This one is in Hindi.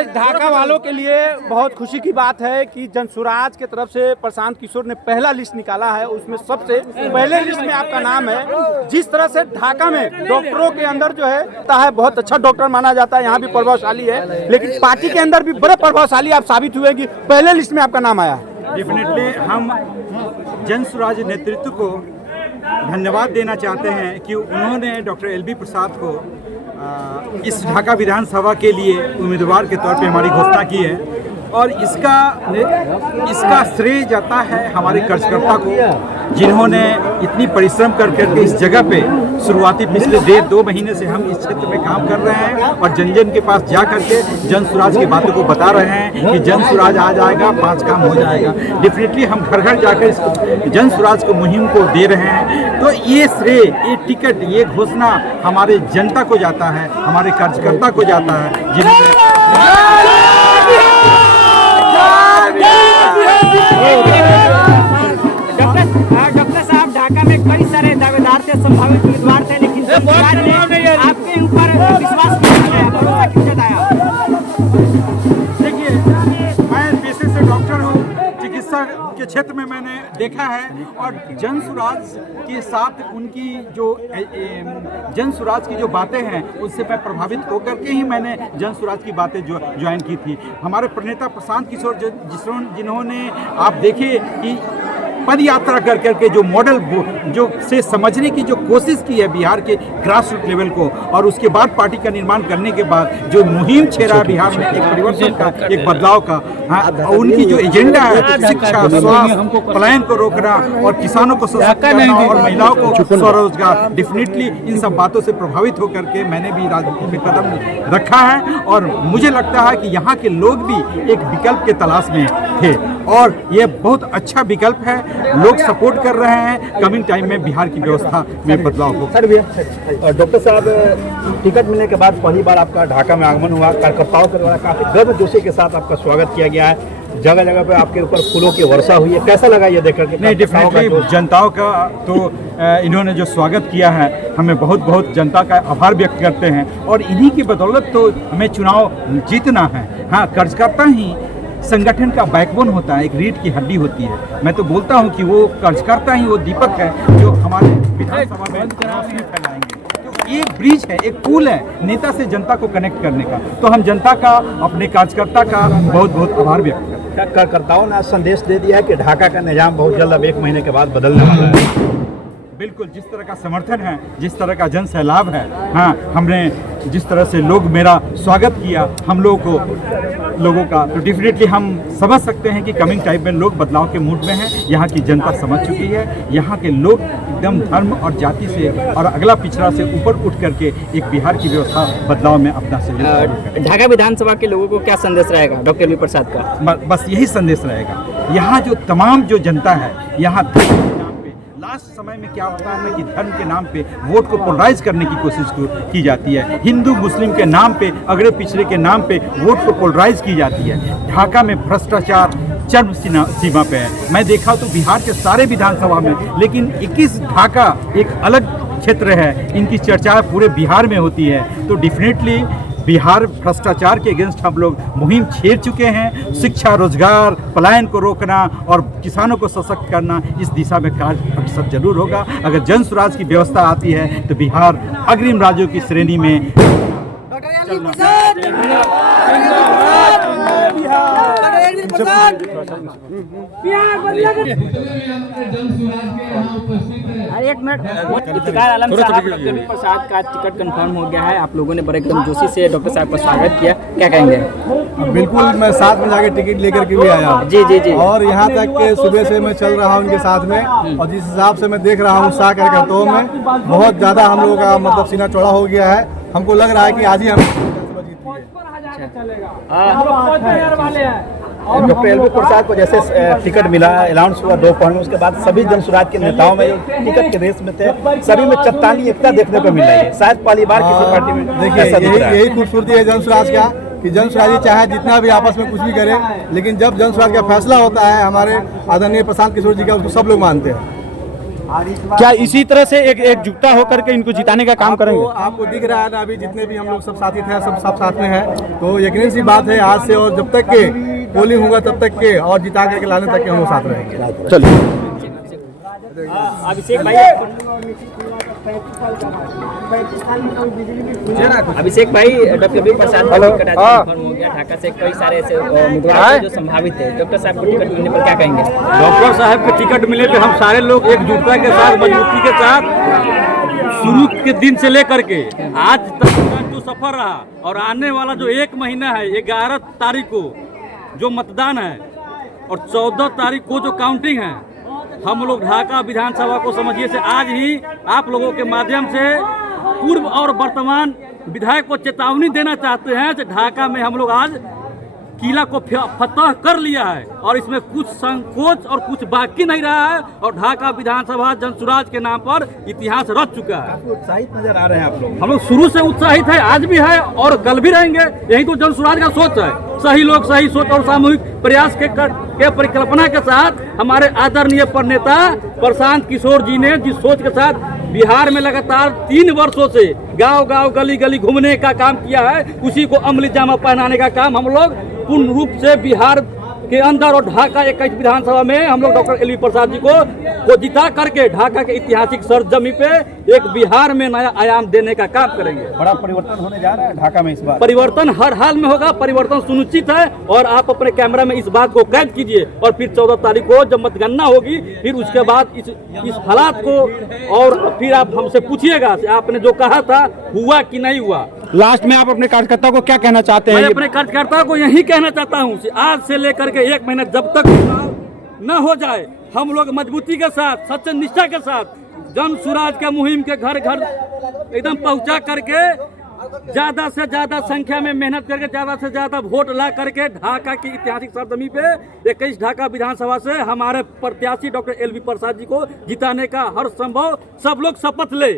आज ढाका वालों के लिए बहुत खुशी की बात है कि जनसुराज के तरफ से प्रशांत किशोर ने पहला लिस्ट निकाला है, उसमें सबसे पहले लिस्ट में आपका नाम है। जिस तरह से ढाका में डॉक्टरों के अंदर जो है बहुत अच्छा डॉक्टर माना जाता है, यहाँ भी प्रभावशाली है, लेकिन पार्टी के अंदर भी बड़े प्रभावशाली आप साबित हुए कि पहले लिस्ट में आपका नाम आया। डेफिनेटली हम जनसुराज नेतृत्व को धन्यवाद देना चाहते हैं कि उन्होंने डॉक्टर एलबी प्रसाद को इस ढाका विधानसभा के लिए उम्मीदवार के तौर पे हमारी घोषणा की है और इसका श्रेय जाता है हमारे कार्यकर्ता को, जिन्होंने इतनी परिश्रम कर करके इस जगह पे शुरुआती पिछले 1.5-2 महीने से हम इस क्षेत्र में काम कर रहे हैं और जन जन के पास जा करके जनसुराज की बातों को बता रहे हैं कि जनसुराज आ जाएगा, 5 काम हो जाएगा। डेफिनेटली हम घर घर जाकर इस जनसुराज को मुहिम को दे रहे हैं। तो ये श्रेय, ये टिकट, ये घोषणा हमारे जनता को जाता है, हमारे कार्यकर्ता को जाता है, जिन्होंने डॉक्टर साहब, ढाका में कई सारे दावेदार थे, संभावित उम्मीदवार थे, लेकिन ने आपके ऊपर विश्वास क्यों जताया? देखिए, मैं पेशे से डॉक्टर हूँ, चिकित्सा के क्षेत्र में मैंने देखा है और जनसुराज के साथ उनकी जो जनसुराज की जो बातें हैं उससे मैं प्रभावित होकर के ही मैंने जनसुराज की बातें जो ज्वाइन की थी। हमारे प्रणेता प्रशांत किशोर जिन्होंने आप देखे कि पद यात्रा कर करके जो मॉडल जो से समझने की जो कोशिश की है बिहार के ग्रास रूट लेवल को, और उसके बाद पार्टी का निर्माण करने के बाद जो मुहिम छेड़ा है बिहार में एक परिवर्तन का, एक बदलाव का, उनकी जो एजेंडा है शिक्षा, स्वास्थ्य, पलायन को रोकना और किसानों को सशक्त करना और महिलाओं को स्वरोजगार, डेफिनेटली इन सब बातों से प्रभावित होकर के मैंने भी राजनीति में कदम रखा है और मुझे लगता है कि यहाँ के लोग भी एक विकल्प के तलाश में थे और ये बहुत अच्छा विकल्प है। लोग सपोर्ट कर रहे हैं, कमिंग टाइम में बिहार की व्यवस्था में बदलाव हो। सर डॉक्टर साहब, टिकट मिलने के बाद पहली बार आपका ढाका में आगमन हुआ, कार्यकर्ताओं के द्वारा काफी गर्मजोशी के साथ आपका स्वागत किया गया है, जगह जगह पे आपके ऊपर फूलों की वर्षा हुई है, कैसा लगा ये देखकर? नहीं, डेफिनेटली जनताओं का तो इन्होंने जो स्वागत किया है, हमें बहुत बहुत जनता का आभार व्यक्त करते हैं और इन्हीं की बदौलत तो हमें चुनाव जीतना है। हाँ, कार्यकर्ता ही संगठन का बैकबोन होता है, एक रीढ़ की हड्डी होती है। मैं तो बोलता हूं कि वो कार्यकर्ता ही वो दीपक है जो हमारे विधानसभा में रोशनी फैलाएंगे। तो एक ब्रिज है, एक पुल है नेता से जनता को कनेक्ट करने का। तो हम जनता का, अपने कार्यकर्ता का बहुत बहुत आभार व्यक्त करते हैं। कार्यकर्ताओं ने आज संदेश दे दिया है कि ढाका का निजाम बहुत जल्द अब 1 महीने के बाद बदलने वाला है। बिल्कुल, जिस तरह का समर्थन है, जिस तरह का जन सैलाब है, हाँ, हमने जिस तरह से लोग मेरा स्वागत किया हम लोगों का, तो डेफिनेटली हम समझ सकते हैं कि कमिंग टाइम में लोग बदलाव के मूड में हैं। यहाँ की जनता समझ चुकी है, यहाँ के लोग एकदम धर्म और जाति से और अगला पिछड़ा से ऊपर उठ करके एक बिहार की व्यवस्था बदलाव में अपना सहयोग। ढाका विधानसभा के लोगों को क्या संदेश रहेगा डॉक्टर एलबी प्रसाद का? बस यही संदेश रहेगा। यहाँ जो तमाम जो जनता है, यहाँ लास्ट समय में क्या होता है कि धर्म के नाम पे वोट को पोलराइज करने की कोशिश की जाती है, हिंदू मुस्लिम के नाम पे, अगड़े पिछड़े के नाम पे वोट को पोलराइज की जाती है। ढाका में भ्रष्टाचार चरम सीमा पे है। मैं देखा तो बिहार के सारे विधानसभा में, लेकिन 21 ढाका एक अलग क्षेत्र है, इनकी चर्चा पूरे बिहार में होती है। तो डेफिनेटली बिहार भ्रष्टाचार के अगेंस्ट हम लोग मुहिम छेड़ चुके हैं। शिक्षा, रोजगार, पलायन को रोकना और किसानों को सशक्त करना, इस दिशा में कार्य प्रतिशत जरूर होगा। अगर जनसुराज की व्यवस्था आती है तो बिहार अग्रिम राज्यों की श्रेणी में एक मिनट, इफ्तिखार आलम साहब, डॉक्टर एलबी प्रसाद का टिकट कंफर्म हो गया है, आप लोगों ने बड़े गर्मजोशी से डॉक्टर साहब का स्वागत किया, क्या कहेंगे? बिल्कुल, मैं साथ में जाके टिकट लेकर के भी आया। जी जी जी। और यहाँ तक के सुबह से मैं चल रहा हूँ उनके साथ में, और जिस हिसाब से मैं देख रहा हूँ उत्साह कार्यकर्ताओं में बहुत ज़्यादा हम लोगों का मतलब सीना चौड़ा हो गया है। हमको लग रहा है कि आज ही हम डॉक्टर एलबी प्रसाद को जैसे टिकट मिला, अनाउंस हुआ दोपहर में, उसके बाद सभी जनसुराज के नेताओं में जो टिकट के रेस में थे, सभी में चट्टानी एकता देखने को मिल रही है। शायद पहली बार किसी पार्टी में। देखिए, यही खूबसूरती है जनसुराज का कि जनसुराजी चाहे जितना भी आपस में कुछ भी करे, लेकिन जब जनसुराज का फैसला होता है हमारे आदरणीय प्रशांत किशोर जी का, उसको सब लोग मानते हैं। क्या इसी तरह से एक एकजुटता होकर के इनको जिताने का काम करेंगे? आपको दिख रहा है ना, अभी जितने भी हम लोग सब साथी थे सब साथ में है, तो यकीन सी बात है आज से और जब तक के पोलिंग होगा तब तक के और जिता करके लाने तक के हम लोग साथ रहेंगे। चलिए अभिषेक भाई, डॉक्टर बी प्रसाद का टिकट आज कंफर्म हो गया ढाका से। कई सारे ऐसे उम्मीदवार जो संभावित है, डॉक्टर साहब को टिकट मिलने पर क्या कहेंगे? डॉक्टर साहब के टिकट मिले पे हम सारे लोग एकजुटता के साथ, मजबूती के साथ शुरू के दिन से लेकर के आज तक का जो सफर रहा और आने वाला जो 1 महीना है, 11 तारीख को जो मतदान है और 14 तारीख को जो काउंटिंग है, हम लोग ढाका विधानसभा को समझिए से आज ही आप लोगों के माध्यम से पूर्व और वर्तमान विधायक को चेतावनी देना चाहते हैं कि ढाका में हम लोग आज किला को फतह कर लिया है और इसमें कुछ संकोच और कुछ बाकी नहीं रहा है और ढाका विधानसभा जनसुराज के नाम पर इतिहास रच चुका है। उत्साहित नजर आ रहे हैं आप लोग? हम लोग शुरू से उत्साहित है, आज भी है और कल भी रहेंगे। यही तो जनसुराज का सोच है, सही लोग सही सोच और सामूहिक प्रयास के परिकल्पना के साथ हमारे आदरणीय नेता प्रशांत किशोर जी ने जिस सोच के साथ बिहार में लगातार 3 वर्षों से गांव गांव गली गली घूमने का काम किया है, उसी को अमली जामा पहनाने का काम हम लोग पूर्ण रूप से बिहार के अंदर और ढाका 21 विधानसभा में हम लोग डॉक्टर एलवी प्रसाद जी को जिता करके ढाका के ऐतिहासिक सरजमी पे एक बिहार में नया आयाम देने का काम करेंगे। बड़ा परिवर्तन होने जा रहा है ढाका में इस बार? परिवर्तन हर हाल में होगा, परिवर्तन सुनिश्चित है और आप अपने कैमरा में इस बात को कैद कीजिए और फिर 14 तारीख को जब मतगणना होगी फिर उसके बाद इस हालात को और फिर आप हमसे पूछिएगा आपने जो कहा था हुआ कि नहीं हुआ। लास्ट में आप अपने कार्यकर्ता को क्या कहना चाहते हैं? मैं अपने कार्यकर्ता को यही कहना चाहता हूँ कि आज से लेकर के 1 महीना जब तक चुनाव न हो जाए हम लोग मजबूती के साथ, सच्चे निष्ठा के साथ जन सुराज के मुहिम के घर घर एकदम पहुंचा करके ज्यादा से ज्यादा संख्या में मेहनत करके ज्यादा से ज्यादा वोट ला करके ढाका की ऐतिहासिक सरजमी पे 21 ढाका विधानसभा से हमारे प्रत्याशी डॉक्टर एलवी प्रसाद जी को जिताने का हर संभव सब लोग शपथ ले।